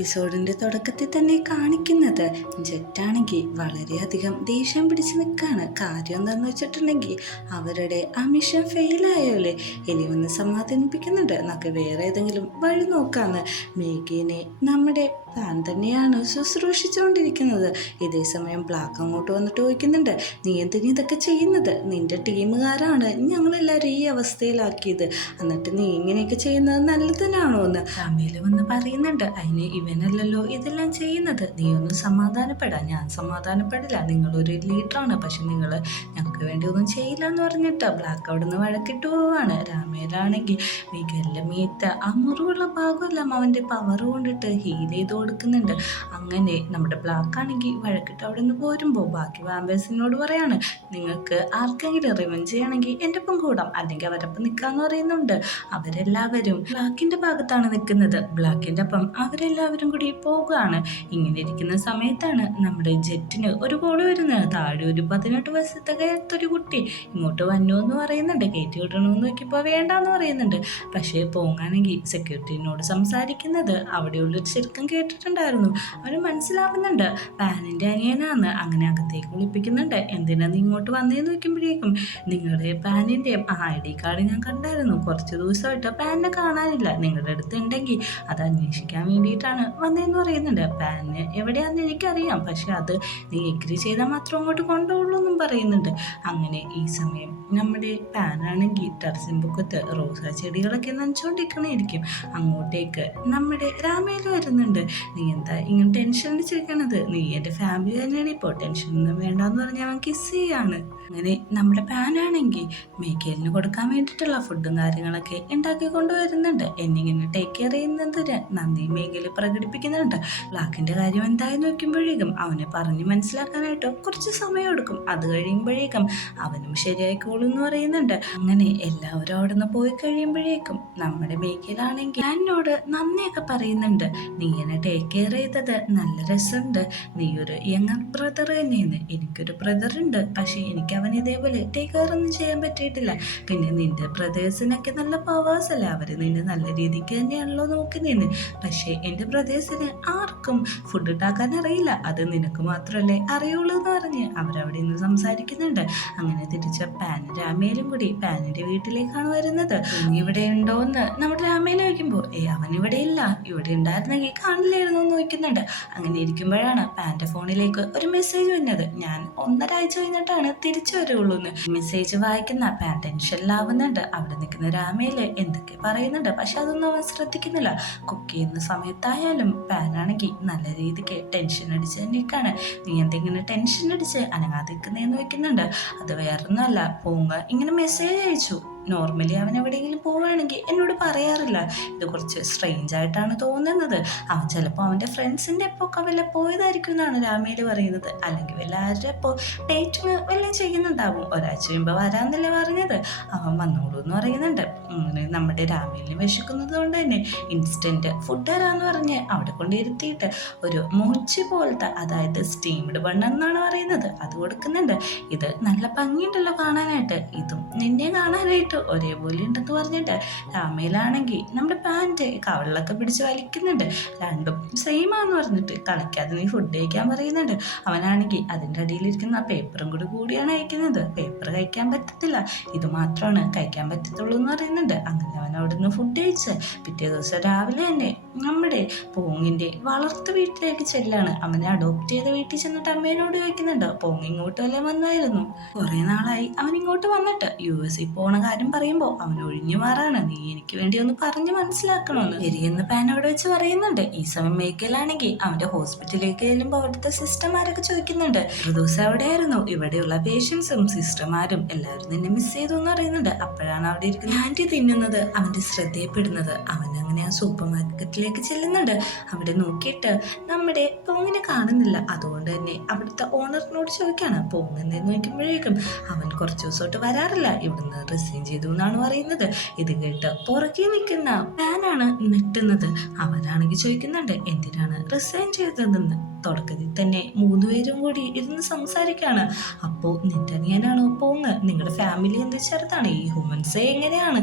എപ്പിസോഡിൻ്റെ തുടക്കത്തിൽ തന്നെ കാണിക്കുന്നത് ജെറ്റാണെങ്കിൽ വളരെയധികം ദേഷ്യം പിടിച്ച് നിൽക്കുകയാണ്. കാര്യം എന്താണെന്ന് വെച്ചിട്ടുണ്ടെങ്കിൽ അവരുടെ ആ മിഷൻ ഫെയിലായോല്ലേ, എലി വന്ന് സമാധാനിപ്പിക്കുന്നുണ്ട്. നമുക്ക് വേറെ ഏതെങ്കിലും വഴി നോക്കാമെന്ന്. മേഘിനെ നമ്മുടെ താൻ തന്നെയാണ് ശുശ്രൂഷിച്ചുകൊണ്ടിരിക്കുന്നത്. ഇതേ സമയം ബ്ലാക്ക് അങ്ങോട്ട് വന്നിട്ട് ചോദിക്കുന്നുണ്ട്, നീ എന്തിനാ ഇതൊക്കെ ചെയ്യുന്നത്? നിന്റെ ടീമുകാരാണ് ഞങ്ങളെല്ലാവരും ഈ അവസ്ഥയിലാക്കിയത്, എന്നിട്ട് നീ ഇങ്ങനെയൊക്കെ ചെയ്യുന്നത് നല്ലതിനാണോ എന്ന് അമീൽ വന്ന് പറയുന്നുണ്ട്. അതിന് ഇവനല്ലല്ലോ ഇതെല്ലാം ചെയ്യുന്നത്, നീ ഒന്ന് സമാധാനപ്പെടാം. ഞാൻ സമാധാനപ്പെടില്ല, നിങ്ങളൊരു ലീഡറാണ്, പക്ഷെ നിങ്ങൾ ഞങ്ങൾക്ക് വേണ്ടി ഒന്നും ചെയ്യില്ല എന്ന് പറഞ്ഞിട്ട് ബ്ലാക്ക് അവിടെ നിന്ന് വഴക്കിട്ട് പോവാണ്. രാമേലാണെങ്കിൽ മികലിൻ്റെ മീത്ത ആ മുറിവുള്ള ഭാഗമെല്ലാം അവൻ്റെ പവർ കൊണ്ടിട്ട് ഹീൽ ചെയ്ത് കൊടുക്കുന്നുണ്ട്. അങ്ങനെ നമ്മുടെ ബ്ലാക്ക് ആണെങ്കിൽ വഴക്കിട്ട് അവിടെ നിന്ന് പോരുമ്പോൾ ബാക്കി വാമ്പേഴ്സിനോട് പറയാണ്, നിങ്ങൾക്ക് ആർക്കെങ്കിലും റിവെഞ്ച് ചെയ്യണമെങ്കിൽ എൻ്റെ ഒപ്പം കൂടാം, അല്ലെങ്കിൽ അവരൊപ്പം നിൽക്കാന്ന് പറയുന്നുണ്ട്. അവരെല്ലാവരും ബ്ലാക്കിൻ്റെ ഭാഗത്താണ് നിൽക്കുന്നത്. ബ്ലാക്കിൻ്റെ ഒപ്പം അവരെല്ലാവരും കൂടി പോകുകയാണ്. ഇങ്ങനെ ഇരിക്കുന്ന സമയത്താണ് നമ്മുടെ ജെറ്റിന് ഒരു കോള് വരുന്നത്. താഴെ ഒരു 18 വയസ്സ് തികയാത്തൊരു കുട്ടി ഇങ്ങോട്ട് വന്നു എന്ന് പറയുന്നുണ്ട്. കയറ്റി വിടണമെന്ന് നോക്കിയപ്പോൾ വേണ്ടാന്ന് പറയുന്നുണ്ട്. പക്ഷേ പോങ്ങാണെങ്കിൽ സെക്യൂരിറ്റിനോട് സംസാരിക്കുന്നത് അവിടെയുള്ളൊരു ശരിക്കും കേട്ടിട്ടുണ്ടായിരുന്നു. അവർ മനസ്സിലാവുന്നുണ്ട് പാനിൻ്റെ അനിയനാന്ന്. അങ്ങനെ അകത്തേക്ക് വിളിപ്പിക്കുന്നുണ്ട്. എന്തിനാ നീ ഇങ്ങോട്ട് വന്നേന്ന് നോക്കുമ്പോഴേക്കും നിങ്ങളുടെ പാനിൻ്റെ ID കാർഡ് ഞാൻ കണ്ടായിരുന്നു, കുറച്ച് ദിവസമായിട്ട് പാനിനെ കാണാനില്ല, നിങ്ങളുടെ അടുത്ത് ഉണ്ടെങ്കിൽ അത് അന്വേഷിക്കാൻ വേണ്ടിയിട്ടാണ് വന്നതെന്ന് പറയുന്നുണ്ട്. പാന് എവിടെയാണെന്ന് എനിക്കറിയാം, പക്ഷെ അത് നീ എഗ്രി ചെയ്താൽ മാത്രം അങ്ങോട്ട് കൊണ്ടുപോകുള്ളൂ എന്നും പറയുന്നുണ്ട്. അങ്ങനെ ഈ സമയം നമ്മുടെ പാനാണെങ്കിൽ ടെറസിൻ പൊക്കത്ത് റോസാ ചെടികളൊക്കെ നനച്ചുകൊണ്ടിരിക്കണേയിരിക്കും. അങ്ങോട്ടേക്ക് നമ്മുടെ രാമേല വരുന്നുണ്ട്. നീ എന്താ ഇങ്ങനെ ടെൻഷൻ അടിച്ചിരിക്കണത്? നീ എൻ്റെ ഫാമിലി തന്നെയാണ്, ഇപ്പോൾ ടെൻഷനൊന്നും വേണ്ടാന്ന് പറഞ്ഞാൽ അവൻ കിസ് ചെയ്യാണ്. അങ്ങനെ നമ്മുടെ പാനാണെങ്കിൽ മേക്കേലിന് കൊടുക്കാൻ വേണ്ടിയിട്ടുള്ള ഫുഡും കാര്യങ്ങളൊക്കെ ഉണ്ടാക്കി കൊണ്ടുവരുന്നുണ്ട്. എന്നിങ്ങനെ ടേക്ക് കെയർ ചെയ്യുന്നതിന് നന്ദി മേഖല പ്രകടിപ്പിക്കുന്നുണ്ട്. ബ്ലാക്കിൻ്റെ കാര്യം എന്തായി നോക്കുമ്പോഴേക്കും അവനെ പറഞ്ഞ് മനസ്സിലാക്കാനായിട്ട് കുറച്ച് സമയം എടുക്കും. അത് കഴിയുമ്പോഴേക്കും അവനും ശരിയായിക്കോളും എന്ന് പറയുന്നുണ്ട്. അങ്ങനെ എല്ലാവരും അവിടെ നിന്ന് പോയി കഴിയുമ്പോഴേക്കും നമ്മുടെ മേഖലാണെങ്കിൽ എന്നോട് നന്ദിയൊക്കെ പറയുന്നുണ്ട്. നീ എന്നെ ടേക്ക് കെയർ ചെയ്തത് നല്ല രസമുണ്ട്, നീ ഒരു യങ്ങർ ബ്രദർ തന്നെയെന്ന്. എനിക്കൊരു ബ്രദർ ഉണ്ട്, പക്ഷേ എനിക്ക് അവൻ ഇതേപോലെ ടേക്ക് കെയർ ഒന്നും ചെയ്യാൻ പറ്റിയിട്ടില്ല. പിന്നെ നിന്റെ ബ്രദേഴ്സിനൊക്കെ നല്ല പവേഴ്സ് അല്ലേ, അവർ നിന്നെ നല്ല രീതിക്ക് തന്നെയാണല്ലോ നോക്കുന്നതെന്ന്. പക്ഷേ എൻ്റെ ബ്രദേഴ്സിന് ആർക്കും ഫുഡ് ഉണ്ടാക്കാൻ അറിയില്ല, അത് നിനക്ക് മാത്രമല്ലേ അറിയുള്ളൂ എന്ന് പറഞ്ഞ് അവരവിടെ നിന്ന് സംസാരിക്കുന്നുണ്ട്. അങ്ങനെ തിരിച്ച പാൻ രാമേലും കൂടി പാനിൻ്റെ വീട്ടിലേക്കാണ് വരുന്നത്. നീ ഇവിടെ ഉണ്ടോ എന്ന് നമ്മുടെ രാമേല ചോദിക്കുമ്പോൾ അവൻ ഇവിടെ ഇല്ല, ഇവിടെ ഉണ്ടായിരുന്നെങ്കിൽ കാണില്ലായിരുന്നു എന്ന് ചോദിക്കുന്നുണ്ട്. അങ്ങനെ ഇരിക്കുമ്പോഴാണ് പാൻ്റെ ഫോണിലേക്ക് ഒരു മെസ്സേജ് വന്നത്. ഞാൻ 1.5 ആഴ്ച കഴിഞ്ഞിട്ടാണ് തിരിച്ചു വരുള്ളൂ എന്ന്. മെസ്സേജ് വായിക്കുന്ന പാൻ ടെൻഷനിലാവുന്നുണ്ട്. അവിടെ നിൽക്കുന്ന രാമേല് എന്തൊക്കെ പറയുന്നുണ്ട്, പക്ഷെ അതൊന്നും അവൻ ശ്രദ്ധിക്കുന്നില്ല. കുക്ക് ചെയ്യുന്ന സമയത്തായാലും പാനാണെങ്കിൽ നല്ല രീതിക്ക് ടെൻഷൻ അടിച്ച് തന്നെയൊക്കെയാണ്. നീ എന്തെങ്കിലും ടെൻഷൻ അടിച്ച് അനങ്ങാതിരിക്കുന്നതെന്ന് വയ്ക്കുന്നുണ്ട്. അത് വേറൊന്നുമല്ല, പോങ്ങ ഇങ്ങനെ മെസ്സേജ് അയച്ചു. നോർമലി അവൻ എവിടെയെങ്കിലും പോവുകയാണെങ്കിൽ എന്നോട് പറയാറില്ല, ഇത് കുറച്ച് സ്ട്രെയിഞ്ച് ആയിട്ടാണ് തോന്നുന്നത്. അവൻ ചിലപ്പോൾ അവൻ്റെ ഫ്രണ്ട്സിൻ്റെ എപ്പോൾ വല്ല പോയതായിരിക്കും എന്നാണ് രാമേല് പറയുന്നത്. അല്ലെങ്കിൽ വല്ല ആരുടെ എപ്പോൾ ഡേറ്റിന് വല്ലതും ചെയ്യുന്നുണ്ടാവും. ഒരാഴ്ച മുമ്പ് വരാമെന്നല്ലേ പറഞ്ഞത്, അവൻ വന്നോളൂ എന്ന് പറയുന്നുണ്ട്. അങ്ങനെ നമ്മുടെ രാമേലിന് വിശക്കുന്നത് കൊണ്ട് തന്നെ ഇൻസ്റ്റൻറ്റ് ഫുഡ് തരാമെന്ന് പറഞ്ഞ് അവിടെ കൊണ്ടിരുത്തിയിട്ട് ഒരു മൂച്ചി പോലത്തെ, അതായത് സ്റ്റീംഡ് ബണ്ണ് എന്നാണ് പറയുന്നത്, അത് കൊടുക്കുന്നുണ്ട്. ഇത് നല്ല ഭംഗിയുണ്ടല്ലോ കാണാനായിട്ട്, ഇതും നിന്നെ കാണാനായിട്ട് ഒരേപോലെ ഉണ്ടെന്ന് പറഞ്ഞിട്ട് രാമയിലാണെങ്കിൽ നമ്മുടെ പാൻറ്റ് കവളിലൊക്കെ പിടിച്ച് വലിക്കുന്നുണ്ട്. രണ്ടും സെയിം ആണെന്ന് പറഞ്ഞിട്ട് കളിക്കാതെ നീ ഫുഡ് കഴിക്കാൻ പറയുന്നുണ്ട്. അവനാണെങ്കിൽ അതിൻ്റെ അടിയിലിരിക്കുന്ന ആ പേപ്പറും കൂടിയാണ് അയക്കുന്നത്. പേപ്പർ കഴിക്കാൻ പറ്റത്തില്ല, ഇത് മാത്രമാണ് കഴിക്കാൻ പറ്റത്തുള്ളൂ എന്ന് പറയുന്നുണ്ട്. അങ്ങനെ അവൻ അവിടെ നിന്ന് ഫുഡ് കഴിച്ച് പിറ്റേ ദിവസം രാവിലെ തന്നെ നമ്മുടെ പോങ്ങിൻ്റെ വളർത്തു വീട്ടിലേക്ക് ചെല്ലാണ്. അവനെ അഡോപ്റ്റ് ചെയ്ത വീട്ടിൽ ചെന്നിട്ട് അമ്മേനോട് ചോദിക്കുന്നുണ്ട്, പോങ് ഇങ്ങോട്ട് വല്ലതും വന്നായിരുന്നു? കുറേ നാളായി അവൻ ഇങ്ങോട്ട് വന്നിട്ട്. US പോണ കാര്യം പറയുമ്പോൾ അവൻ ഒഴിഞ്ഞു മാറാണ്. നീ എനിക്ക് വേണ്ടി ഒന്ന് പറഞ്ഞ് മനസ്സിലാക്കണമെന്ന് ശരിയെന്ന് പാനോട് വെച്ച് പറയുന്നുണ്ട്. ഈ സമയം മേക്കലാണെങ്കിൽ അവൻ്റെ ഹോസ്പിറ്റലിലേക്ക് ചെല്ലുമ്പോൾ അവിടുത്തെ സിസ്റ്റർമാരൊക്കെ ചോദിക്കുന്നുണ്ട്, ഒരു ദിവസം എവിടെയായിരുന്നു? ഇവിടെയുള്ള പേഷ്യൻസും സിസ്റ്റർമാരും എല്ലാവരും നിന്നെ മിസ് ചെയ്തു എന്ന് പറയുന്നുണ്ട്. അപ്പോഴാണ് അവിടെ ഇരിക്കുന്ന ആൻറ്റി തിന്നുന്നത് അവൻ്റെ ശ്രദ്ധയപ്പെടുന്നത്. അവൻ അങ്ങനെ ആ സൂപ്പർ മാർക്കറ്റിലേക്ക് ചെല്ലുന്നുണ്ട്. അവിടെ നോക്കിയിട്ട് നമ്മുടെ പോങ്ങിനെ കാണുന്നില്ല. അതുകൊണ്ട് തന്നെ അവിടുത്തെ ഓണറിനോട് ചോദിക്കുകയാണ്, പോങ് എന്തെന്ന് നോക്കുമ്പോഴേക്കും അവൻ കുറച്ച് ദിവസമായിട്ട് വരാറില്ല, ഇവിടുന്ന് റിസൈൻ ചെയ്തു എന്നാണ് പറയുന്നത്. ഇത് കേട്ട് പുറകെ നിൽക്കുന്ന പാനാണ് നെട്ടുന്നത്. അവനാണെങ്കിൽ ചോദിക്കുന്നുണ്ട്, എന്തിനാണ് റിസൈൻ ചെയ്തതെന്ന്. തുടക്കത്തിൽ തന്നെ 3 പേരും കൂടി ഇരുന്ന് സംസാരിക്കാണ്. അപ്പോൾ നിന്റെ അനിയനാണോ പോങ്ങ്, നിങ്ങളുടെ ഫാമിലി എന്ത് ചെറുതാണ്, ഈ ഹ്യൂമൻസ് എങ്ങനെയാണ്,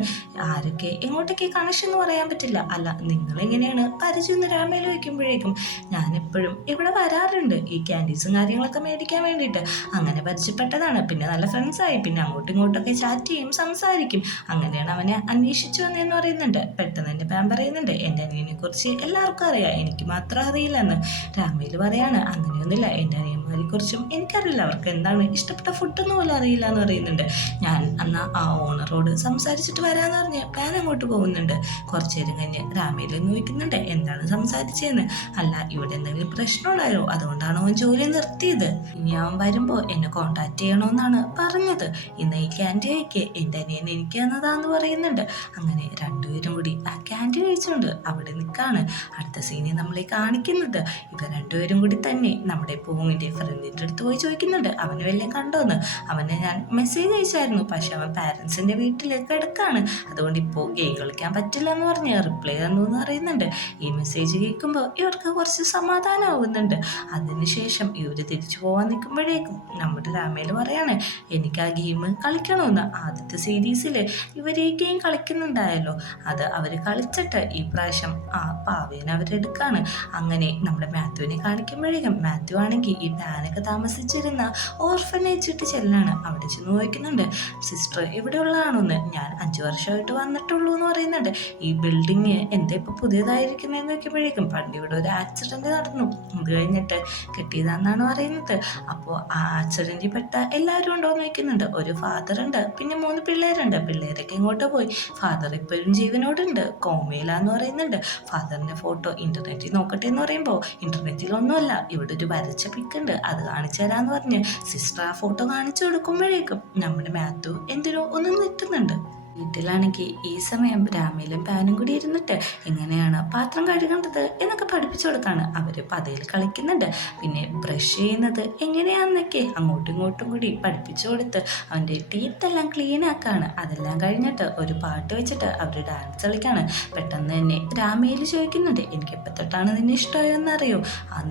ആരൊക്കെ എങ്ങോട്ടൊക്കെ കണക്ഷൻ എന്ന് പറയാൻ പറ്റില്ല, അല്ല നിങ്ങൾ എങ്ങനെയാണ് പരിചയം രാമയിൽ വയ്ക്കുമ്പോഴേക്കും ഞാൻ എപ്പോഴും ഇവിടെ വരാറുണ്ട് ഈ ക്യാൻഡീസും കാര്യങ്ങളൊക്കെ മേടിക്കാൻ വേണ്ടിയിട്ട്, അങ്ങനെ പരിചയപ്പെട്ടതാണ്, പിന്നെ നല്ല ഫ്രണ്ട്സായി, പിന്നെ അങ്ങോട്ടും ഇങ്ങോട്ടൊക്കെ ചാറ്റ് ചെയ്യും, സംസാരിക്കും, അങ്ങനെയാണ് അവനെ അന്വേഷിച്ചു വന്നതെന്ന് പറയുന്നുണ്ട്. പെട്ടെന്ന് എൻ്റെ പാൻ പറയുന്നുണ്ട് എൻ്റെ അനിയനെ കുറിച്ച് എല്ലാവർക്കും അറിയാം, എനിക്ക് മാത്രം അറിയില്ലെന്ന്. രാമയിൽ പറയാണ് അങ്ങനെയൊന്നുമില്ല, എൻ്റെ അനിയന്മാരെ കുറിച്ചും എനിക്കറിയില്ല, അവർക്ക് എന്താണ് ഇഷ്ടപ്പെട്ട ഫുഡൊന്നും പോലും അറിയില്ല എന്ന് പറയുന്നുണ്ട്. ഞാൻ അന്ന് ആ ഓണറോട് സംസാരിച്ചിട്ട് വരാമെന്ന് പറഞ്ഞ് പാൻ അങ്ങോട്ട് പോകുന്നുണ്ട്. കുറച്ചു നേരം കഴിഞ്ഞ് രാമയിൽ നോക്കുന്നുണ്ട് എന്താണ് സംസാരിച്ചതെന്ന്. അല്ല ഇവിടെ എന്തെങ്കിലും പ്രശ്നമുണ്ടായോ, അതുകൊണ്ടാണോ അവൻ ജോലി നിർത്തിയത്, ഇനി അവൻ വരുമ്പോൾ എന്നെ കോണ്ടാക്ട് ചെയ്യണമെന്നാണ് പറഞ്ഞത്, ഇന്ന് ഈ ക്യാൻഡി കഴിക്ക്, എൻ്റെ അനിയൻ എനിക്ക് തന്നതാന്ന് പറയുന്നുണ്ട്. അങ്ങനെ രണ്ടുപേരും കൂടി ആ ക്യാൻഡി കഴിച്ചുകൊണ്ട് അവിടെ നിൽക്കാണ്. അടുത്ത സീനിൽ നമ്മളെ കാണിക്കുന്നത് ഇവർ രണ്ടുപേരും കൂടി തന്നെ നമ്മുടെ പൂവിൻ്റെ ഫ്രണ്ടിൻ്റെ അടുത്ത് പോയി ചോദിക്കുന്നുണ്ട് അവന് വല്ലതും കണ്ടോന്ന്. അവനെ ഞാൻ മെസ്സേജ് അയച്ചായിരുന്നു, പക്ഷെ അവൻ പാരൻസിൻ്റെ വീട്ടിലേക്ക് എടുക്കാണ്, അതുകൊണ്ട് ഇപ്പോൾ ഗെയിം കളിക്കാൻ പറ്റില്ല എന്ന് പറഞ്ഞ് റിപ്ലൈ തന്നു എന്ന് പറയുന്നുണ്ട്. ഈ മെസ്സേജ് കേൾക്കുമ്പോൾ ഇവർക്ക് കുറച്ച് സമാധാനമാവുന്നുണ്ട്. അതിനുശേഷം ഇവർ തിരിച്ചു പോകാൻ നിൽക്കുമ്പോഴേക്കും നമ്മുടെ രാമയിൽ പറയാണ് എനിക്ക് ആ ഗെയിം കളിക്കണമെന്ന്. ആദ്യത്തെ സീരീസിൽ ഇവർ ഈ ഗെയിം കളിക്കുന്നുണ്ടായല്ലോ, അത് അവർ കളിച്ചിട്ട് ഈ പ്രാവശ്യം ആ പാവേനെ അവരെടുക്കാണ്. അങ്ങനെ നമ്മുടെ മാത്യുവിനെ കാണിക്കുമ്പോഴേക്കും മാത്യു ആണെങ്കിൽ ഈ പാനൊക്കെ താമസിച്ചിരുന്ന ഓർഫനേജ് ഇട്ട് ചെല്ലാണ്. അവിടെ ചെന്ന് ചോദിക്കുന്നുണ്ട് സിസ്റ്റർ ഇവിടെ ഉള്ളതാണോന്ന്. ഞാൻ 5 വർഷമായിട്ട് വന്നിട്ടുള്ളൂ എന്ന് പറയുന്നുണ്ട്. ഈ ബിൽഡിങ് എന്താ ഇപ്പോൾ പുതിയതായിരിക്കുന്നതെന്ന് നോക്കിയപ്പോഴേക്കും പണ്ട് ഇവിടെ ഒരു ആക്സിഡൻറ്റ് നടന്നു, അത് കഴിഞ്ഞിട്ട് കെട്ടിയതാണെന്നാണ് പറയുന്നത്. അപ്പോൾ ആ ആക്സിഡൻറ്റിൽ പെട്ട എല്ലാവരും ഉണ്ടോ എന്ന് ചോദിക്കുന്നുണ്ട്. ഒരു ഫാദർ ഉണ്ട്, പിന്നെ 3 പിള്ളേരുണ്ട്, പിള്ളേരൊക്കെ ഇങ്ങോട്ട് പോയി, ഫാദർ ഇപ്പോഴും ജീവനോടുണ്ട്, കോമയിലാന്ന് പറയുന്നുണ്ട്. ഫാദറിൻ്റെ ഫോട്ടോ ഇൻ്റർനെറ്റിൽ നോക്കട്ടെ എന്ന് പറയുമ്പോൾ ഇൻ്റർനെറ്റിലൊന്നുമല്ല, ഇവിടെ ഒരു വരച്ച പിക്കുണ്ട്, അത് കാണിച്ചു തരാമെന്ന് പറഞ്ഞ് സിസ്റ്റർ ആ ഫോട്ടോ കാണിച്ചു കൊടുക്കുമ്പോഴേക്കും നമ്മുടെ മാത്യു എന്തിനോ ഒന്നും നിൽക്കുന്നുണ്ട്. വീട്ടിലാണെങ്കിൽ ഈ സമയം രാമയിലും പാനും കൂടി ഇരുന്നിട്ട് എങ്ങനെയാണ് പാത്രം കഴുകേണ്ടത് എന്നൊക്കെ പഠിപ്പിച്ചു കൊടുക്കാണ്. അവർ പതയിൽ കളിക്കുന്നുണ്ട്, പിന്നെ ബ്രഷ് ചെയ്യുന്നത് എങ്ങനെയാണെന്നൊക്കെ അങ്ങോട്ടും ഇങ്ങോട്ടും കൂടി പഠിപ്പിച്ചു കൊടുത്ത് അവൻ്റെ ടീത്തെല്ലാം ക്ലീൻ ആക്കാണ്. അതെല്ലാം കഴിഞ്ഞിട്ട് ഒരു പാട്ട് വെച്ചിട്ട് അവർ ഡാൻസ് കളിക്കാണ്. പെട്ടെന്ന് തന്നെ രാമയിൽ ചോദിക്കുന്നുണ്ട് എനിക്ക് എപ്പോൾ തൊട്ടാണ് നിന്നെ ഇഷ്ടമായോ എന്നറിയോ,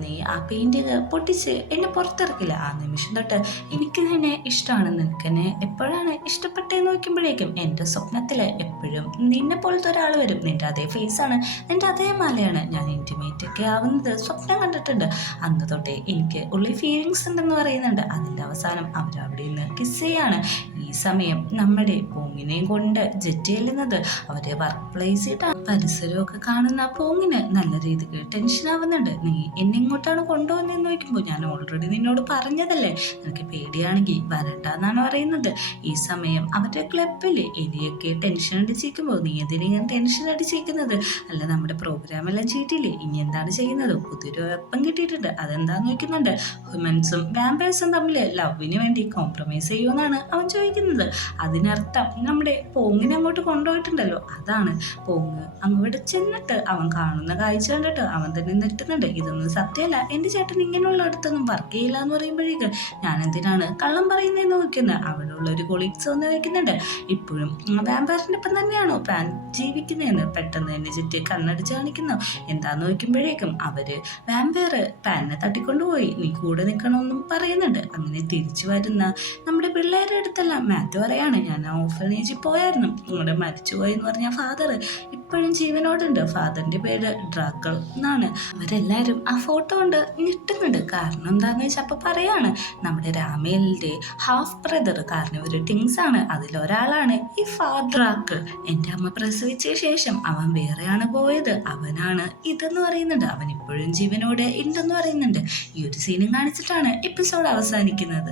നീ ആ പെയിൻറ്റിങ് പൊട്ടിച്ച് എന്നെ പുറത്തിറക്കില്ല, ആ നിമിഷം തൊട്ട് എനിക്ക് നിന്നെ ഇഷ്ടമാണ്, നിനക്ക് എന്നെ എപ്പോഴാണ് ഇഷ്ടപ്പെട്ടതെന്ന് നോക്കുമ്പോഴേക്കും എൻ്റെ സ്വപ്നത്തിൽ എപ്പോഴും നിന്നെ പോലത്തെ ഒരാൾ വരും, നിൻ്റെ അതേ ഫേസാണ്, നിൻ്റെ അതേ മാലയാണ്, ഞാൻ ഇൻറ്റിമേറ്റ് ഒക്കെ ആവുന്നത് സ്വപ്നം കണ്ടിട്ടുണ്ട്, അന്ന് തൊട്ടേ എനിക്ക് ഉള്ളിൽ ഫീലിങ്സ് ഉണ്ടെന്ന് പറയുന്നുണ്ട്. അതിൻ്റെ അവസാനം അവരവിടെ നിന്ന് കിസ് ചെയ്യാണ്. ഈ സമയം നമ്മുടെ പോങ്ങിനെയും കൊണ്ട് ജെറ്റ് ചെല്ലുന്നത് അവരെ വർക്ക് പ്ലേസിട്ടാണ്. പരിസരമൊക്കെ കാണുന്ന പോങ്ങിന് നല്ല രീതിക്ക് ടെൻഷൻ ആവുന്നുണ്ട്. നീ എന്നെ ഇങ്ങോട്ടാണ് കൊണ്ടുപോകുന്നതെന്ന് നോക്കുമ്പോൾ ഞാൻ ഓൾറെഡി നിന്നോട് പറഞ്ഞതല്ലേ, നിനക്ക് പേടിയാണെങ്കിൽ വരണ്ടെന്നാണ് പറയുന്നത്. ഈ സമയം അവരുടെ ക്ലബിൽ എലിയൊക്കെ ടെൻഷൻ അടിച്ചിരിക്കുമ്പോൾ നീ എന്തിനാ ഞാൻ ടെൻഷൻ അടിച്ചിരിക്കുന്നത്, അല്ല നമ്മുടെ പ്രോഗ്രാമെല്ലാം ചെയ്തില്ലേ, ഇനി എന്താണ് ചെയ്യുന്നത്, പുതിയൊരു വെപ്പൺ കിട്ടിയിട്ടുണ്ട്, അതെന്താന്ന് നോക്കുന്നുണ്ട്. ഹ്യൂമൻസും വാമ്പയേഴ്സും തമ്മിൽ ലവിന് വേണ്ടി കോംപ്രമൈസ് ചെയ്യുമെന്നാണ് അവൻ ചോദിക്കുന്നത്. അതിനർത്ഥം നമ്മുടെ പോങ്ങിനെ അങ്ങോട്ട് കൊണ്ടുപോയിട്ടുണ്ടല്ലോ, അതാണ്. പോങ്ങ് അങ്ങോട്ട് ചെന്നിട്ട് അവൻ കാണുന്ന കാഴ്ച കണ്ടിട്ട് അവൻ തന്നെ നെട്ടുന്നുണ്ട്. ഇതൊന്നും സത്യമല്ല, എൻ്റെ ചേട്ടൻ ഇങ്ങനെയുള്ള അടുത്തൊന്നും വർക്ക് ചെയ്യില്ല എന്ന് പറയുമ്പോഴേക്കും ഞാൻ എന്തിനാണ് കള്ളം പറയുന്നതെന്ന് നോക്കുന്നത്. അവിടെയുള്ള ഒരു കൊളീഗ്സ് ഒന്ന് വയ്ക്കുന്നുണ്ട്. ഇപ്പോഴും വാമ്പയറിൻ്റെ ഒപ്പം തന്നെയാണോ പാൻ ജീവിക്കുന്നതെന്ന് പെട്ടെന്ന് തന്നെ ചുറ്റി കണ്ണടിച്ച് കാണിക്കുന്നു. എന്താന്ന് നോക്കുമ്പോഴേക്കും അവര് വാമ്പയർ പാനിനെ തട്ടിക്കൊണ്ടുപോയി, നീ കൂടെ നിൽക്കണമെന്നും പറയുന്നുണ്ട്. അങ്ങനെ തിരിച്ചു വരുന്ന നമ്മുടെ പിള്ളേരുടെ അടുത്തെല്ലാം മാത്യു പറയാണ് ഞാൻ ആ ഓർഫനേജിൽ പോയായിരുന്നു, ഇവിടെ മരിച്ചുപോയി എന്ന് പറഞ്ഞ ഫാദർ ഇപ്പോഴും ജീവനോടുണ്ട്, ഫാദറിൻ്റെ പേര് ഡ്രാക്കൾ എന്നാണ്. അവരെല്ലാവരും ആ ഫോട്ടോ കൊണ്ട് ഞെട്ടുന്നുണ്ട്. കാരണം എന്താന്ന് വെച്ചാൽ അപ്പോൾ പറയാണ് നമ്മുടെ രാമേലിൻ്റെ ഹാഫ് ബ്രദർ, കാരണം ഇവർ ടിങ്സ് ആണ്, അതിലൊരാളാണ് ഈ ഫാദറാക്കൾ. എൻ്റെ അമ്മ പ്രസവിച്ച ശേഷം അവൻ വേറെയാണ് പോയത്, അവനാണ് ഇതെന്ന് പറയുന്നുണ്ട്. അവൻ ഇപ്പോഴും ജീവനോടെ ഉണ്ടെന്ന് പറയുന്നുണ്ട്. ഈ ഒരു സീനും കാണിച്ചിട്ടാണ് എപ്പിസോഡ് അവസാനിക്കുന്നത്.